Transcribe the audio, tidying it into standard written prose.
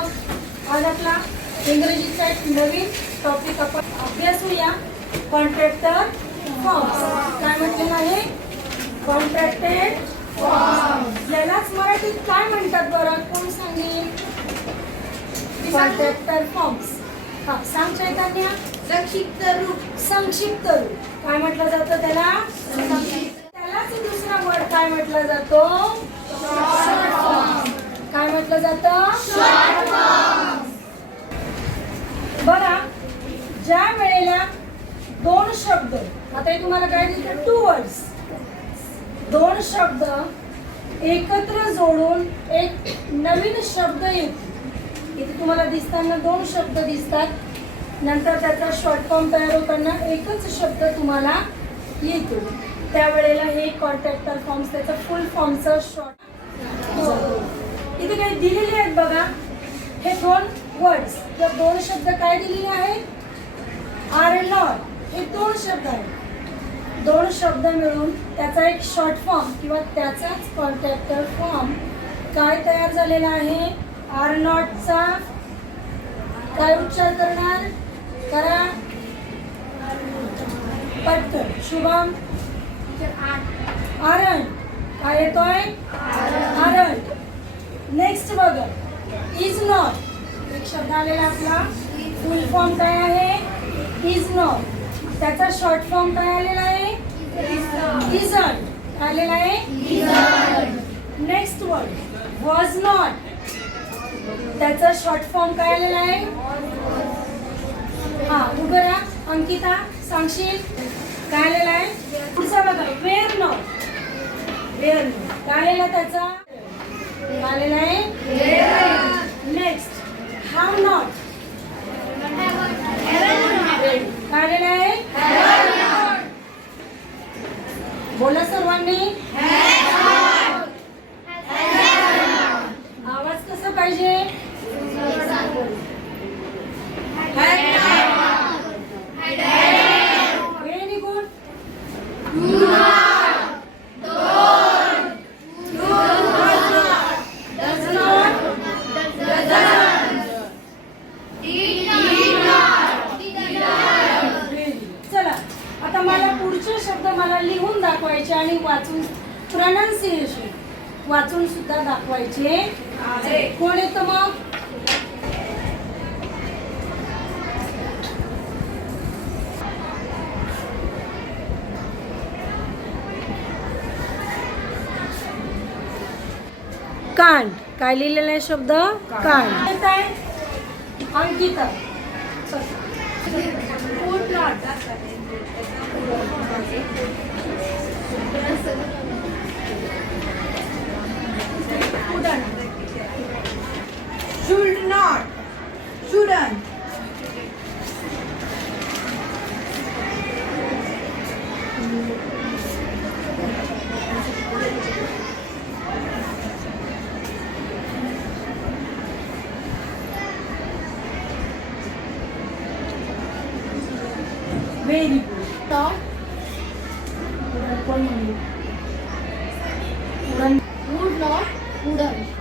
मग आज आपला इंग्रजीचा एक नवीन टॉपिक आपण अभ्यासूया. Contractor forms. काय म्हटलेलं आहे? Contracted forms. यालाच मराठीत काय म्हणतात बरं? कोण सांगेल? Contractor forms. हा, सांग चैतन्य. संक्षिप्त रूप. संक्षिप्त रूप. काय म्हटलं जातं त्याला? त्यालाच दुसरा वर्ड काय म्हटलं जातो? Short form. काय म्हटलं जातं? Short form. बघा, ज्या वेळेला दोन शब्द, आता हे तुम्हाला काय दिलं? Two words. दोन शब्द एकत्र जोडून एक नवीन शब्द येतो. इथे तुम्हाला दिसताना दोन शब्द दिसतात. नंतर त्याचा शॉर्ट फॉर्म तयार होताना एकच शब्द तुम्हाला येतो. त्यावेळेला हे कॉन्ट्रॅक्टर फॉर्म्स, त्याचा फुल फॉर्मचा शॉर्ट. इथे काही दिलेले आहेत बघा. हे दोन वर्ड्स, तर दोन शब्द काय दिलेले आहेत? Are not. हे दोन शब्द आहेत. दोन शब्द मिळून त्याचा एक शॉर्ट फॉर्म किंवा त्याचाच कॉन्ट्रॅक्टर फॉर्म काय तयार झालेला आहे? आर नॉटचा काय उच्चार करणार? करा पटकन. शुभम. आरण. काय येतोय? आरण. नेक्स्ट बघा, इज नॉट. एक शब्द आलेला आपला. फुल फॉर्म काय आहे? Is not. त्याचा शॉर्ट फॉर्म काय आलेला आहे? इजंट आलेला आहे. Next word was not. त्याचा शॉर्ट फॉर्म काय आलेला आहे? हा, उभं राहा. अंकिता, सांगशील काय आलेला आहे? पुढचा बघा, वेअर नॉट. वेअर नॉट काय आलेला त्याचा? आलेला आहे. Next have not. काय आलेला आहे? बोला सर्वांनी. आवाज कसा पाहिजे? Very good. चला, आता मला पुढचे शब्द मला लिहून दाखवायचे आणि वाचून प्रोनाउन्सिएशन वाचून सुद्धा दाखवायचे. कोण येतं मग? कांड. काय लिहिलेला आहे शब्द? कांड. येत आहे Ankita. Should not. Shouldn't. Very good. कोण म्हणली? Would not. Wouldn't.